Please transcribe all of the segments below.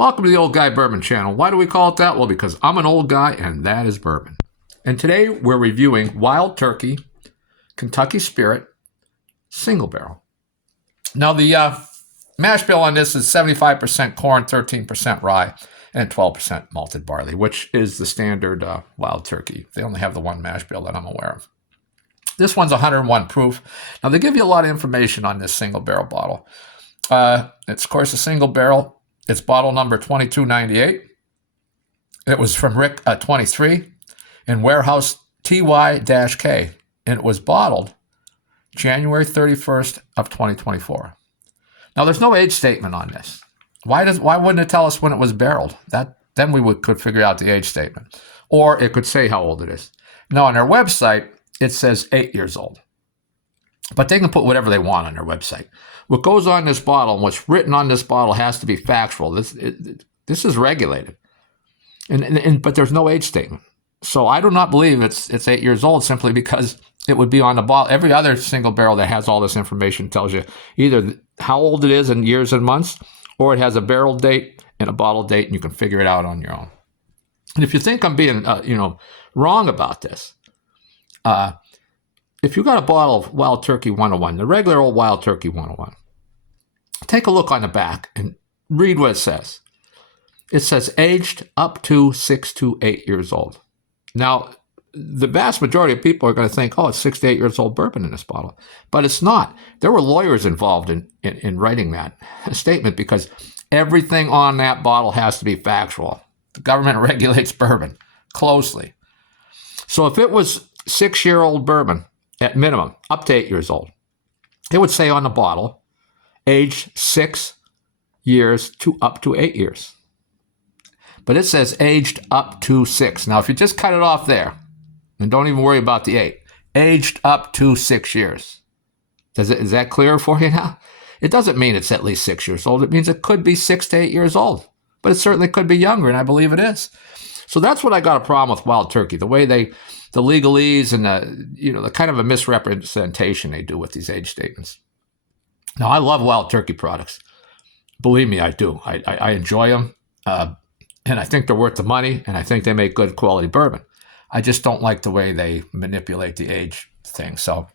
Welcome to the Old Guy Bourbon channel. Why do we call it that? Well, because I'm an old guy and that is bourbon. And today we're reviewing Wild Turkey Kentucky Spirit Single Barrel. Now the mash bill on this is 75% corn, 13% rye, and 12% malted barley, which is the standard Wild Turkey. They only have the one mash bill that I'm aware of. This one's 101 proof. Now they give you a lot of information on this single barrel bottle. It's of course a single barrel. It's bottle number 2298. It was from Rick 23 in warehouse TY-K, and it was bottled January 31st of 2024. Now there's no age statement on this. Why wouldn't it tell us when it was barreled? Then we could figure out the age statement, or it could say how old it is. Now on their website it says 8 years old, but they can put whatever they want on their website. What goes on this bottle and what's written on this bottle has to be factual. This is regulated, but there's no age statement. So I do not believe it's 8 years old simply because it would be on the bottle. Every other single barrel that has all this information tells you either how old it is in years and months, or it has a barrel date and a bottle date, and you can figure it out on your own. And if you think I'm being wrong about this, if you got a bottle of Wild Turkey 101, the regular old Wild Turkey 101, take a look on the back and read what it says. It says aged up to 6 to 8 years old. Now, the vast majority of people are going to think, oh, it's 6 to 8 years old bourbon in this bottle. But it's not. There were lawyers involved in writing that statement because everything on that bottle has to be factual. The government regulates bourbon closely. So if it was 6-year-old bourbon, at minimum, up to 8 years old, it would say on the bottle, aged 6 years to up to 8 years. But it says aged up to 6. Now, if you just cut it off there, and don't even worry about the 8, aged up to 6 years. Is that clear for you now? It doesn't mean it's at least 6 years old. It means it could be 6 to 8 years old. But it certainly could be younger, and I believe it is. So that's what I got a problem with Wild Turkey, the way the legalese and the kind of a misrepresentation they do with these age statements. Now, I love Wild Turkey products. Believe me, I do. I enjoy them, and I think they're worth the money, and I think they make good quality bourbon. I just don't like the way they manipulate the age thing. So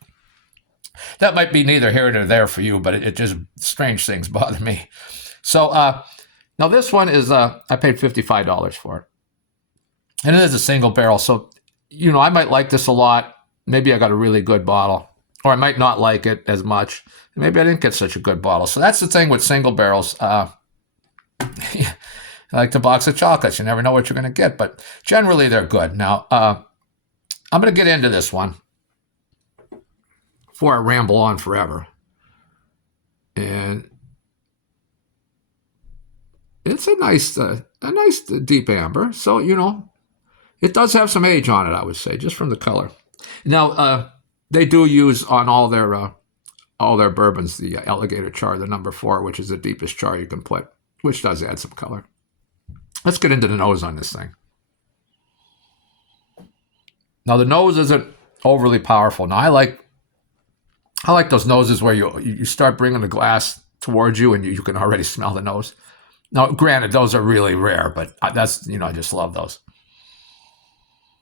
that might be neither here nor there for you, but it just, strange things bother me. So now this one is, I paid $55 for it. And it is a single barrel. So, I might like this a lot. Maybe I got a really good bottle, or I might not like it as much. Maybe I didn't get such a good bottle. So that's the thing with single barrels. Like the box of chocolates. You never know what you're going to get, but generally they're good. Now, I'm going to get into this one before I ramble on forever. And it's a nice deep amber. So, it does have some age on it, I would say, just from the color. Now, they do use on all their bourbons the alligator char, the number 4, which is the deepest char you can put, which does add some color. Let's get into the nose on this thing. Now, the nose isn't overly powerful. Now, I like those noses where you start bringing the glass towards you and you can already smell the nose. Now, granted, those are really rare, but that's, I just love those.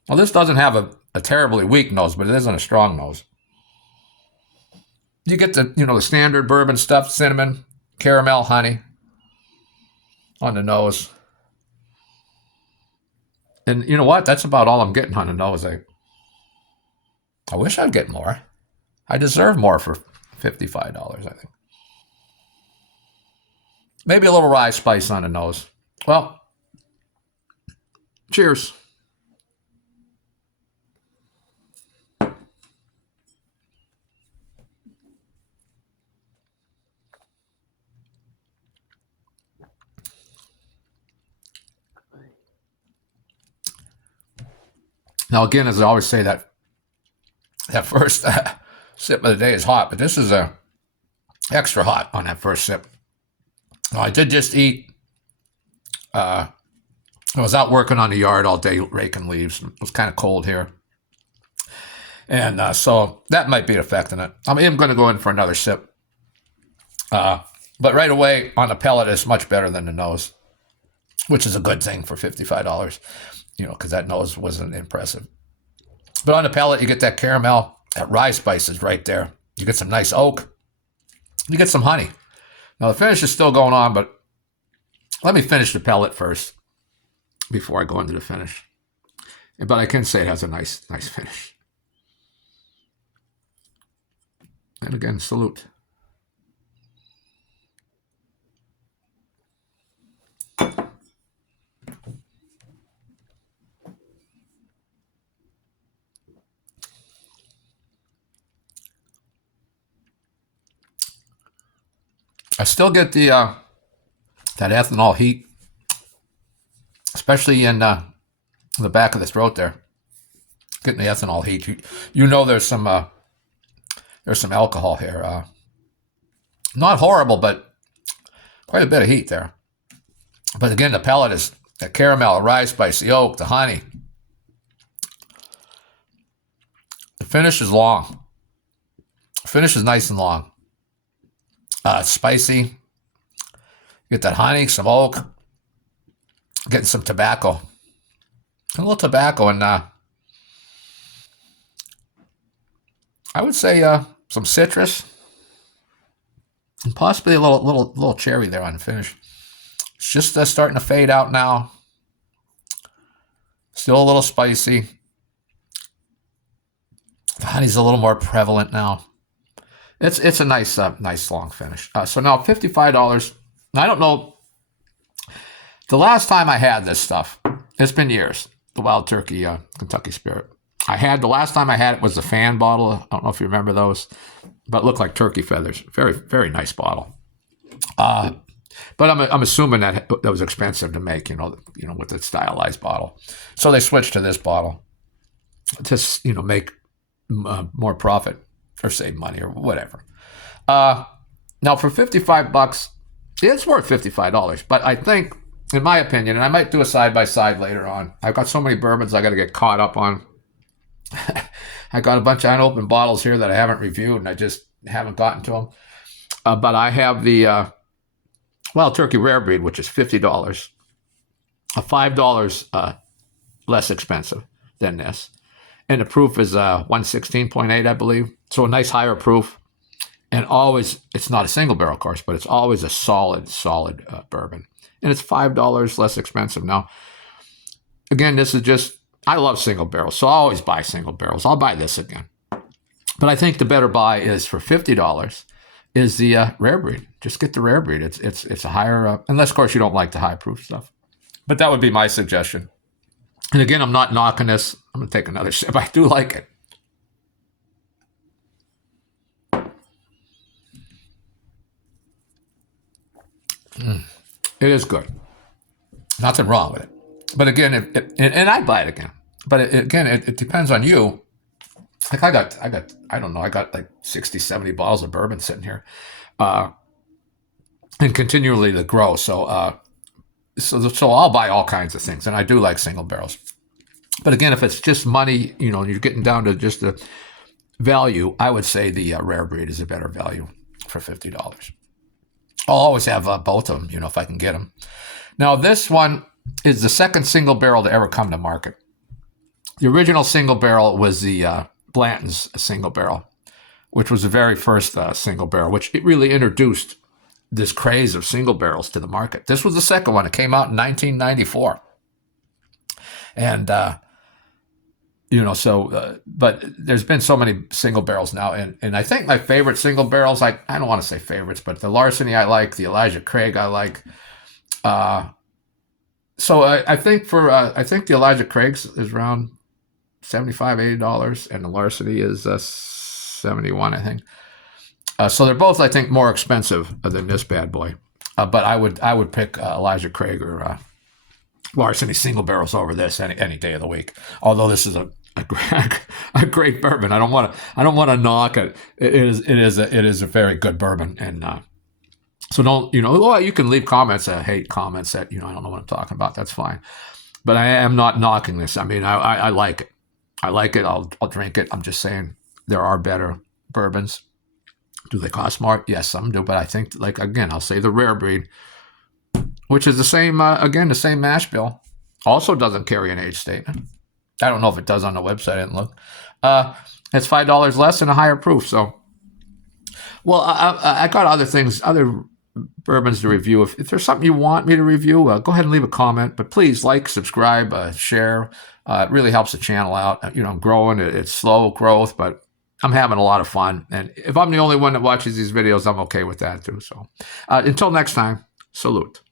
Well, this doesn't have a terribly weak nose, but it isn't a strong nose. You get the standard bourbon stuff, cinnamon, caramel, honey on the nose. And you know what? That's about all I'm getting on the nose. I wish I'd get more. I deserve more for $55, I think. Maybe a little rye spice on the nose. Well, cheers. Now, again, as I always say, that first sip of the day is hot, but this is extra hot on that first sip. Now, I did just eat. I was out working on the yard all day, raking leaves. It was kind of cold here. And so that might be affecting it. I am going to go in for another sip. But right away on the pellet, it's much better than the nose. which is a good thing for $55, because that nose wasn't impressive. But on the palate, you get that caramel, that rye spices right there. You get some nice oak. You get some honey. Now, the finish is still going on, but let me finish the pellet first before I go into the finish. But I can say it has a nice finish. And again, salute. I still get the that ethanol heat, especially in the back of the throat there. Getting the ethanol heat. There's some alcohol here. Not horrible, but quite a bit of heat there. But again, the palate is the caramel, the rye spice, the oak, the honey. The finish is long. The finish is nice and long. It's spicy. Get that honey, some oak. Getting some tobacco. A little tobacco, and I would say some citrus, and possibly a little cherry there on the finish. It's just starting to fade out now. Still a little spicy. The honey's a little more prevalent now. It's a nice long finish. So now $55. I don't know. The last time I had this stuff, it's been years. The Wild Turkey Kentucky Spirit. The last time I had it was the fan bottle. I don't know if you remember those, but it looked like turkey feathers. Very, very nice bottle. But I'm assuming that was expensive to make, with the stylized bottle. So they switched to this bottle to, make more profit or save money or whatever. Now for $55, it's worth $55. But I think, in my opinion, and I might do a side-by-side later on, I've got so many bourbons I got to get caught up on. I got a bunch of unopened bottles here that I haven't reviewed, and I just haven't gotten to them. But I have the Wild Turkey Rare Breed, which is $50, $5 less expensive than this. And the proof is 116.8, I believe. So a nice higher proof. And always, it's not a single barrel, of course, but it's always a solid bourbon. And it's $5 less expensive. Now, again, this is just, I love single barrels, so I always buy single barrels. I'll buy this again. But I think the better buy is for $50 is the Rare Breed. Just get the Rare Breed. It's a higher, unless, of course, you don't like the high proof stuff. But that would be my suggestion. And again, I'm not knocking this. I'm going to take another sip. I do like it. It is good. Nothing wrong with it. But again, and I'd buy it again. But it depends on you. Like I don't know, I got like 60, 70 bottles of bourbon sitting here. And continually to grow. So I'll buy all kinds of things. And I do like single barrels. But again, if it's just money, you're getting down to just the value, I would say the Rare Breed is a better value for $50. I'll always have both of them, if I can get them. Now, this one is the second single barrel to ever come to market. The original single barrel was the Blanton's single barrel, which was the very first single barrel, which it really introduced this craze of single barrels to the market. This was the second one. It came out in 1994. And, but there's been so many single barrels now. And I think my favorite single barrels, I don't want to say favorites, but the Larceny I like, the Elijah Craig I like. So I think the Elijah Craig's is around $75, $80, and the Larceny is $71, I think. So they're both, I think, more expensive than this bad boy. But I would pick Elijah Craig or Larceny single barrels over this any day of the week. Although this is a great bourbon. I don't want to knock it. It is a very good bourbon, and so don't you can leave comments, hate comments that I don't know what I'm talking about. That's fine, but I am not knocking this. I mean, I like it. I like it. I'll drink it. I'm just saying there are better bourbons. Do they cost more? Yes, some do. But I think, like, again, I'll say the Rare Breed which is the same, again, the same mash bill. Also doesn't carry an age statement. I don't know if it does on the website. I didn't look. It's $5 less and a higher proof. So, well, I got other things, other bourbons to review. If there's something you want me to review, go ahead and leave a comment. But please like, subscribe, share. It really helps the channel out. I'm growing. It's slow growth, but I'm having a lot of fun. And if I'm the only one that watches these videos, I'm okay with that too. So until next time, salute.